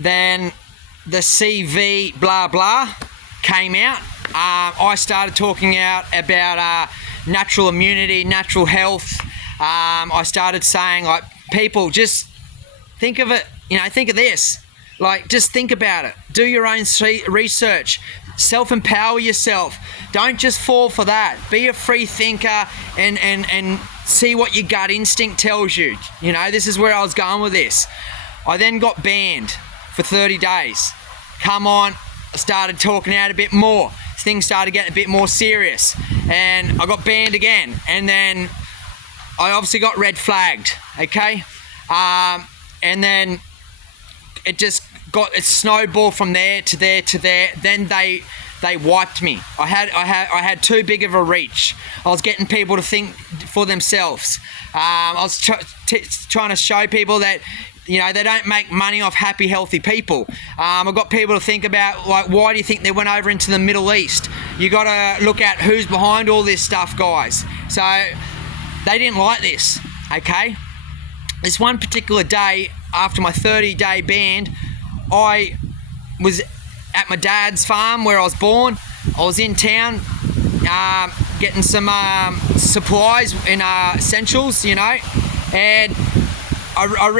then the CV blah blah came out. I started talking out about natural immunity, natural health. I started saying, like, people, just think of it, think of this. Like, just think about it. Do your own research. Self-empower yourself. Don't just fall for that. Be a free thinker and see what your gut instinct tells you. This is where I was going with this. I then got banned for 30 days. Come on, I started talking out a bit more. Things started getting a bit more serious. And I got banned again. And then I obviously got red flagged, okay? And then it snowballed from there to there to there. Then they wiped me. I had too big of a reach. I was getting people to think for themselves. I was trying to show people that they don't make money off happy, healthy people. I've got people to think about, like, why do you think they went over into the Middle East? You got to look at who's behind all this stuff, guys. So they didn't like this, okay? This one particular day, after my 30-day ban, I was at my dad's farm where I was born. I was in town getting some supplies and essentials, and I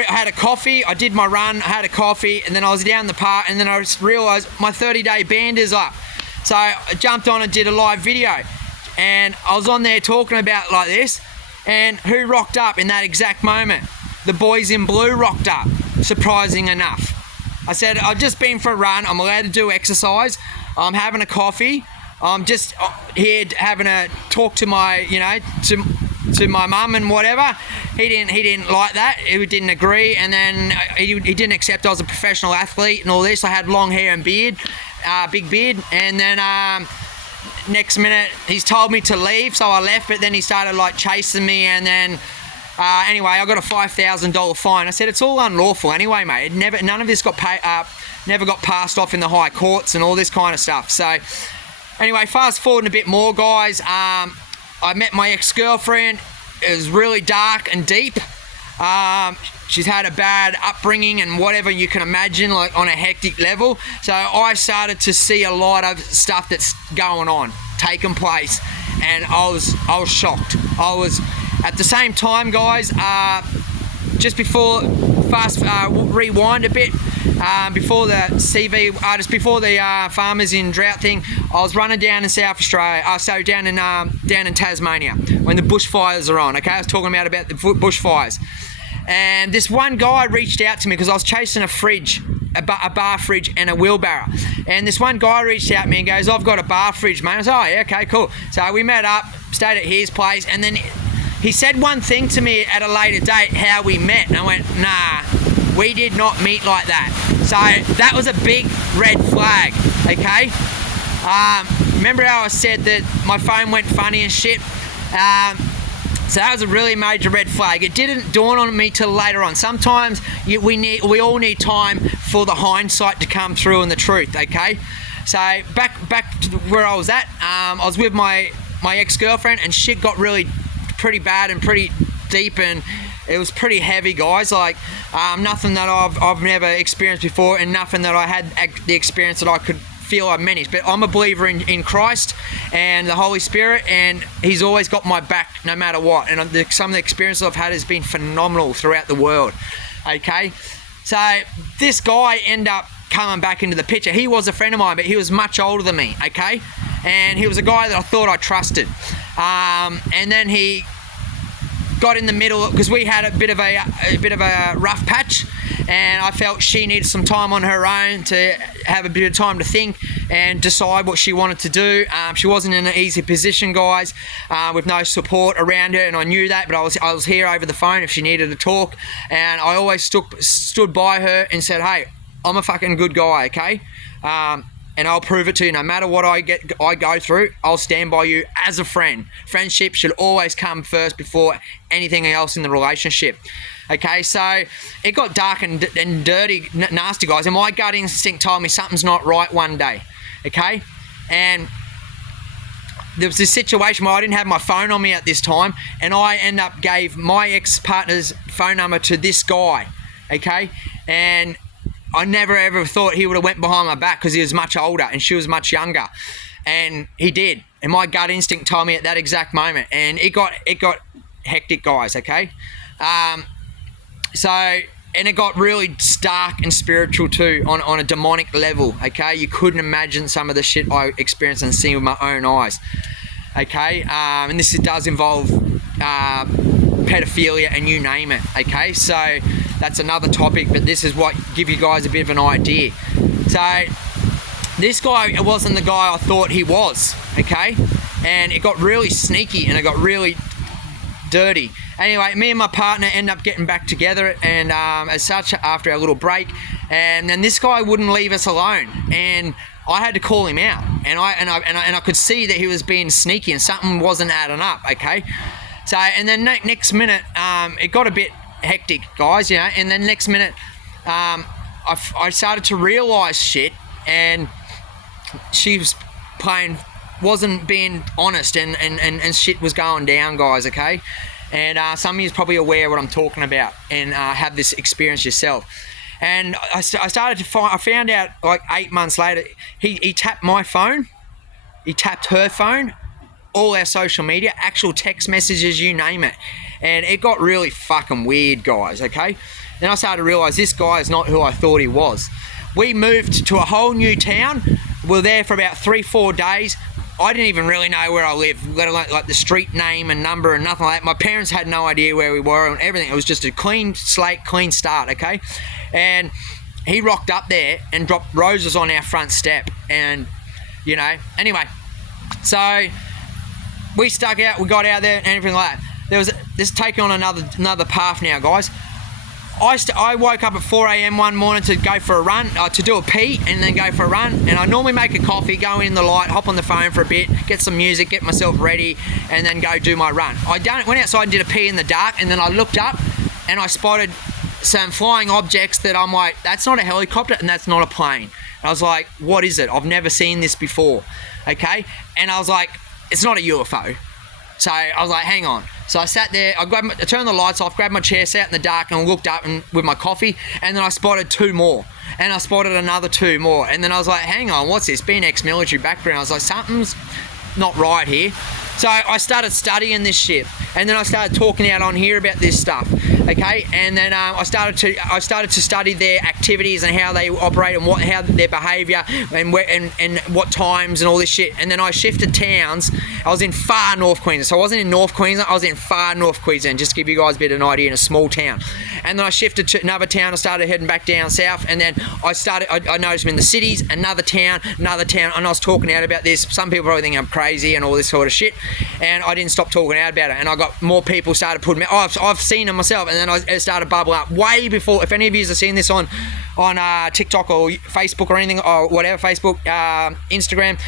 had a coffee. I did my run, I had a coffee, and then I was down the park, and then I just realised my 30-day ban is up. So I jumped on and did a live video, and I was on there talking about like this, and who rocked up in that exact moment? The boys in blue rocked up, surprising enough. I said, I've just been for a run, I'm allowed to do exercise, I'm having a coffee, I'm just here having a talk to my, to my mum and whatever. He didn't like that, he didn't agree, and then he didn't accept I was a professional athlete and all this. I had long hair and beard, big beard, and then next minute he's told me to leave, so I left, but then he started like chasing me, and then anyway, I got a $5,000 fine. I said, it's all unlawful anyway, mate. None of this got never got passed off in the high courts and all this kind of stuff. So anyway, fast forwarding a bit more, guys. I met my ex-girlfriend. It was really dark and deep. She's had a bad upbringing and whatever you can imagine, like on a hectic level. So I started to see a lot of stuff that's going on, taking place, and I was shocked. I was, at the same time, guys, just before, rewind a bit, before the CV, just before the farmers in drought thing, I was running down in South Australia, so down in Tasmania, when the bushfires are on, okay? I was talking about the bushfires. And this one guy reached out to me because I was chasing a fridge, a bar fridge and a wheelbarrow. And this one guy reached out to me and goes, I've got a bar fridge, mate. I said, oh, yeah, okay, cool. So we met up, stayed at his place, and then he said one thing to me at a later date, how we met. And I went, nah, we did not meet like that. So that was a big red flag, okay? Remember how I said that my phone went funny and shit? So that was a really major red flag. It didn't dawn on me till later on. Sometimes we all need time for the hindsight to come through and the truth, okay? So back to where I was at, I was with my ex-girlfriend, and shit got really pretty bad and pretty deep, and it was pretty heavy, guys. Like nothing that I've never experienced before, and nothing that I had the experience that I could feel I managed. But I'm a believer in Christ and the Holy Spirit, and he's always got my back no matter what. And some of the experiences I've had has been phenomenal throughout the world, okay? So this guy ended up coming back into the picture. He was a friend of mine, but he was much older than me, okay? And he was a guy that I thought I trusted. And then he got in the middle, because we had a bit of a rough patch, and I felt she needed some time on her own to have a bit of time to think and decide what she wanted to do. She wasn't in an easy position, guys, with no support around her, and I knew that, but I was here over the phone if she needed to talk, and I always stood by her and said, hey, I'm a fucking good guy, okay? And I'll prove it to you. No matter what I go through, I'll stand by you as a friend. Friendship should always come first before anything else in the relationship. Okay, so it got dark and dirty, nasty, guys, and my gut instinct told me something's not right one day, okay? And there was this situation where I didn't have my phone on me at this time, and I end up gave my ex-partner's phone number to this guy, okay? And I never ever thought he would have went behind my back because he was much older and she was much younger, and he did. And my gut instinct told me at that exact moment, and it got hectic, guys. Okay, and it got really stark and spiritual too, on a demonic level. Okay, you couldn't imagine some of the shit I experienced and seen with my own eyes. Okay, and this does involve pedophilia and you name it. Okay, so that's another topic, but this is what give you guys a bit of an idea. So this guy wasn't the guy I thought he was. Okay, and it got really sneaky and it got really dirty. Anyway, me and my partner end up getting back together, and as such, after our little break, and then this guy wouldn't leave us alone, and I had to call him out, and I could see that he was being sneaky and something wasn't adding up. Okay, so and then next minute, it got a bit hectic, guys, and then next minute, I started to realise shit, and she wasn't being honest, and shit was going down, guys. Okay. And some of you is probably aware what I'm talking about, and have this experience yourself. And I found out like 8 months later, he tapped my phone, he tapped her phone, all our social media, actual text messages, you name it. And it got really fucking weird, guys, okay? Then I started to realise this guy is not who I thought he was. We moved to a whole new town. We were there for about 3-4 days. I didn't even really know where I lived, let alone like the street name and number and nothing like that. My parents had no idea where we were and everything. It was just a clean slate, clean start, okay? And he rocked up there and dropped roses on our front step, and, anyway. So we stuck out, we got out there and everything like that. This taking on another path now, guys. I woke up at 4 a.m. one morning to go for a run, to do a pee and then go for a run. And I normally make a coffee, go in the light, hop on the phone for a bit, get some music, get myself ready, and then go do my run. Went outside and did a pee in the dark, and then I looked up and I spotted some flying objects that I'm like, that's not a helicopter and that's not a plane. And I was like, what is it? I've never seen this before. Okay? And I was like, it's not a UFO. So I was like, hang on. So I sat there, I turned the lights off, grabbed my chair, sat in the dark, and looked up with my coffee, and then I spotted 2 more. And I spotted another 2 more. And then I was like, hang on, what's this? Being ex-military background, I was like, something's not right here. So I started studying this shit, and then I started talking out on here about this stuff, okay? And then I started to study their activities and how they operate and how their behaviour and what times and all this shit. And then I shifted towns. I was in far North Queensland, so I wasn't in North Queensland. I was in far North Queensland, just to give you guys a bit of an idea, in a small town. And then I shifted to another town. I started heading back down south, and then I noticed them in the cities, another town, and I was talking out about this. Some people probably think I'm crazy and all this sort of shit. And I didn't stop talking out about it, and I got more people started putting me. I've seen them myself, and then it started bubbling up way before. If any of you have seen this on TikTok or Facebook or anything or whatever, Facebook, Instagram,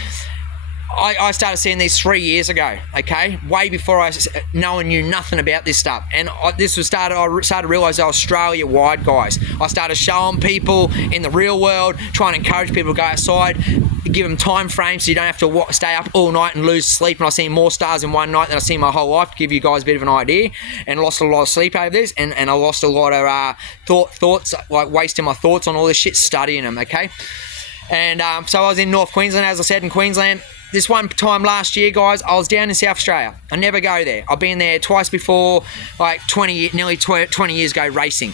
I started seeing these 3 years ago, okay? Way before I knew nothing about this stuff. And I started to realise Australia-wide, guys. I started showing people in the real world, trying to encourage people to go outside, give them time frames so you don't have to stay up all night and lose sleep. And I've seen more stars in one night than I've seen my whole life, to give you guys a bit of an idea. And lost a lot of sleep over this, and I lost a lot of thoughts, like wasting my thoughts on all this shit, studying them, okay? And so I was in North Queensland, as I said, in Queensland. This one time last year, guys, I was down in South Australia. I never go there. I've been there twice before, like nearly 20 years ago, racing.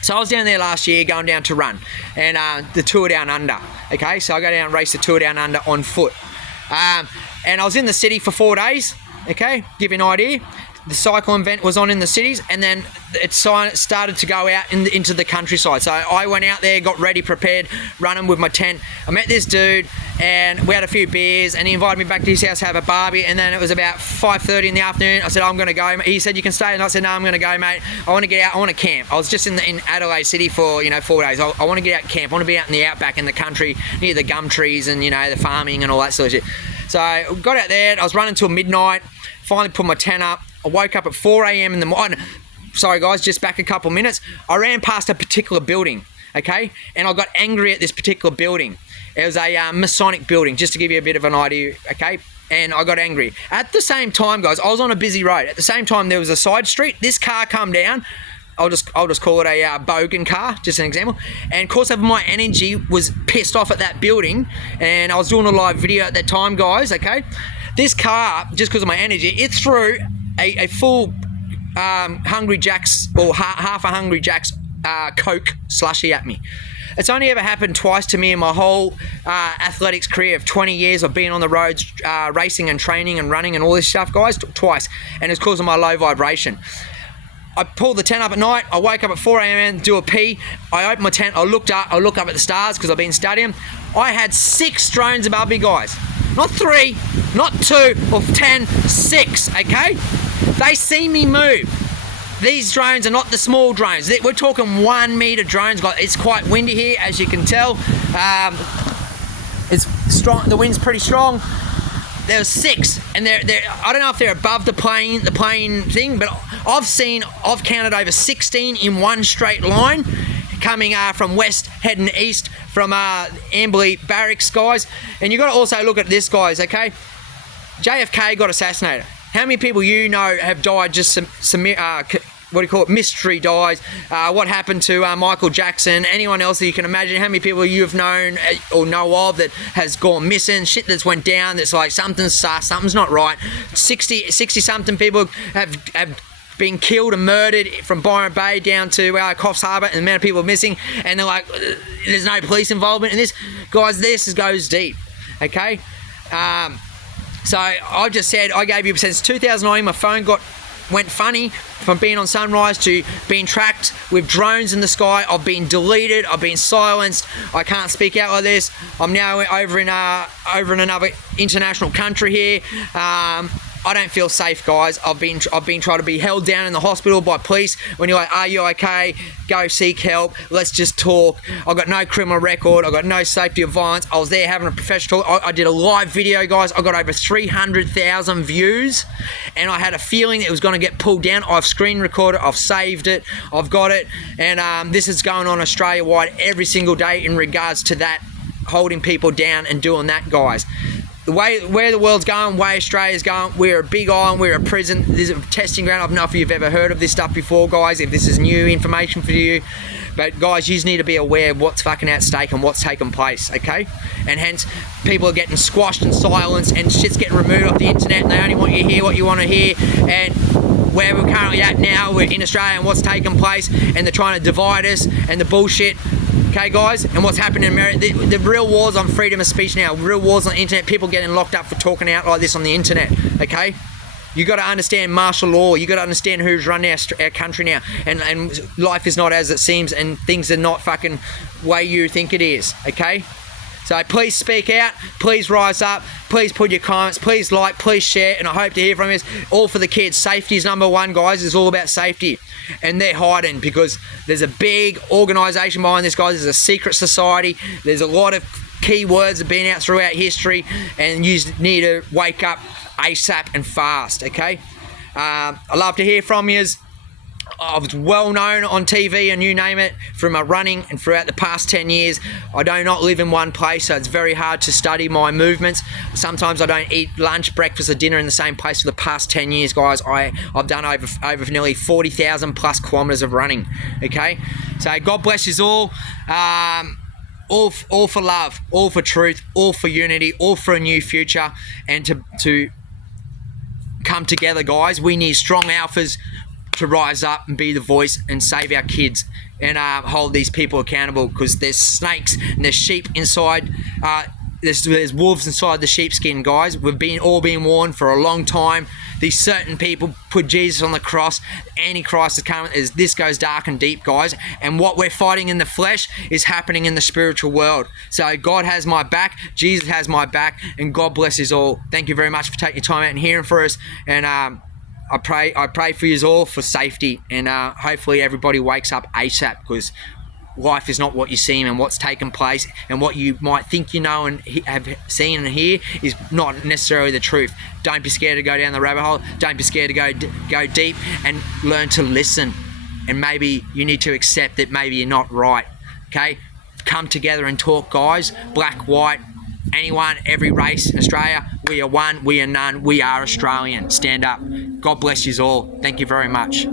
So I was down there last year, going down to run, and the Tour Down Under. Okay, so I go down and race the Tour Down Under on foot. And I was in the city for 4 days. Okay, give you an idea. The cycling event was on in the cities, and then it started to go out into the countryside. So I went out there, got ready, prepared, running with my tent. I met this dude, and we had a few beers, and he invited me back to his house to have a barbie. And then it was about 5:30 in the afternoon. I said, I'm going to go. He said, you can stay. And I said, no, I'm going to go, mate. I want to get out. I want to camp. I was just in Adelaide City for 4 days. I want to get out and camp. I want to be out in the outback in the country near the gum trees and the farming and all that sort of shit. So I got out there. I was running till midnight. Finally put my tent up. I woke up at 4 a.m. in the morning. Sorry, guys, just back a couple minutes. I ran past a particular building, okay? And I got angry at this particular building. It was a Masonic building, just to give you a bit of an idea, okay? And I got angry. At the same time, guys, I was on a busy road. At the same time, there was a side street. This car come down, I'll just call it a Bogan car, just an example. And of course, my energy was pissed off at that building, and I was doing a live video at that time, guys. Okay, this car, just because of my energy, it threw a full Hungry Jack's or half a Hungry Jack's Coke slushy at me. It's only ever happened twice to me in my whole athletics career of 20 years of being on the roads, racing and training and running and all this stuff, guys. Twice, and it's because of my low vibration. I pulled the tent up at night. I wake up at 4 a.m. do a pee. I open my tent. I look up at the stars because I've been studying. I had 6 drones above me, guys. Not 3, not 2 or 10, 6. Okay, they see me move. These drones are not the small drones. We're talking 1 meter drones. It's quite windy here, as you can tell. It's strong. The wind's pretty strong. There's 6, and they're I don't know if they're above the plane thing, but I've counted over 16 in one straight line, coming from west heading east from Amberley Barracks, guys. And you got to also look at this, guys. Okay, JFK got assassinated. How many people you know have died just what do you call it, mystery dies? What happened to Michael Jackson? Anyone else that you can imagine? How many people you've known or know of that has gone missing? Shit that's went down that's like something's sus, something's not right. 60 something people have been killed and murdered from Byron Bay down to Coffs Harbour, and the amount of people missing, and they're like, there's no police involvement in this. Guys, this goes deep, okay? So I just said, I gave you, since 2009, my phone went funny from being on Sunrise to being tracked with drones in the sky. I've been deleted, I've been silenced, I can't speak out like this. I'm now over in another international country here. I don't feel safe, guys. I've been trying to be held down in the hospital by police. When you're like, are you okay? Go seek help. Let's just talk. I've got no criminal record. I've got no safety of violence. I was there having a professional talk. I did a live video, guys. I got over 300,000 views, and I had a feeling it was going to get pulled down. I've screen recorded. I've saved it. I've got it. And this is going on Australia-wide every single day in regards to that, holding people down and doing that, guys. Where the world's going, where Australia's going, we're a big island, we're a prison, there's a testing ground. I don't know if you've ever heard of this stuff before, guys, if this is new information for you. But guys, you just need to be aware of what's fucking at stake and what's taking place, okay? And hence, people are getting squashed and silenced, and shit's getting removed off the internet, and they only want you to hear what you want to hear. And where we're currently at now, we're in Australia and what's taking place, and they're trying to divide us and the bullshit. Okay, guys, and what's happening in America, the real wars on freedom of speech now, real wars on the internet, people getting locked up for talking out like this on the internet, okay? You got to understand martial law, you got to understand who's running our country now, and life is not as it seems, and things are not fucking way you think it is, okay? So please speak out, please rise up, please put your comments, please like, please share, and I hope to hear from you. All for the kids. Safety is number one, guys. It's all about safety. And they're hiding because there's a big organisation behind this, guys. There's a secret society. There's a lot of key words that have been out throughout history, and you need to wake up ASAP and fast, okay? I love to hear from you. I was well known on TV and you name it through my running and throughout the past 10 years. I do not live in one place, so it's very hard to study my movements. Sometimes I don't eat lunch, breakfast or dinner in the same place for the past 10 years, guys. I've done over nearly 40,000 plus kilometers of running, okay? So God bless you all. All for love, all for truth, all for unity, all for a new future, and to come together, guys. We need strong alphas to rise up and be the voice and save our kids and hold these people accountable, because there's snakes and there's sheep inside, there's wolves inside the sheepskin, guys. We've all been warned for a long time. These certain people put Jesus on the cross. Antichrist is coming as this goes dark and deep, guys, and what we're fighting in the flesh is happening in the spiritual world. So God has my back, Jesus has my back, and God bless us all. Thank you very much for taking your time out and hearing for us, and I pray for you all for safety, and hopefully everybody wakes up ASAP, because life is not what you see and what's taken place, and what you might think you know and have seen and hear is not necessarily the truth. Don't be scared to go down the rabbit hole. Don't be scared to go deep, and learn to listen. And maybe you need to accept that maybe you're not right, okay? Come together and talk, guys. Black, white, anyone, every race in Australia. We are one, we are none, we are Australian. Stand up. God bless you all. Thank you very much.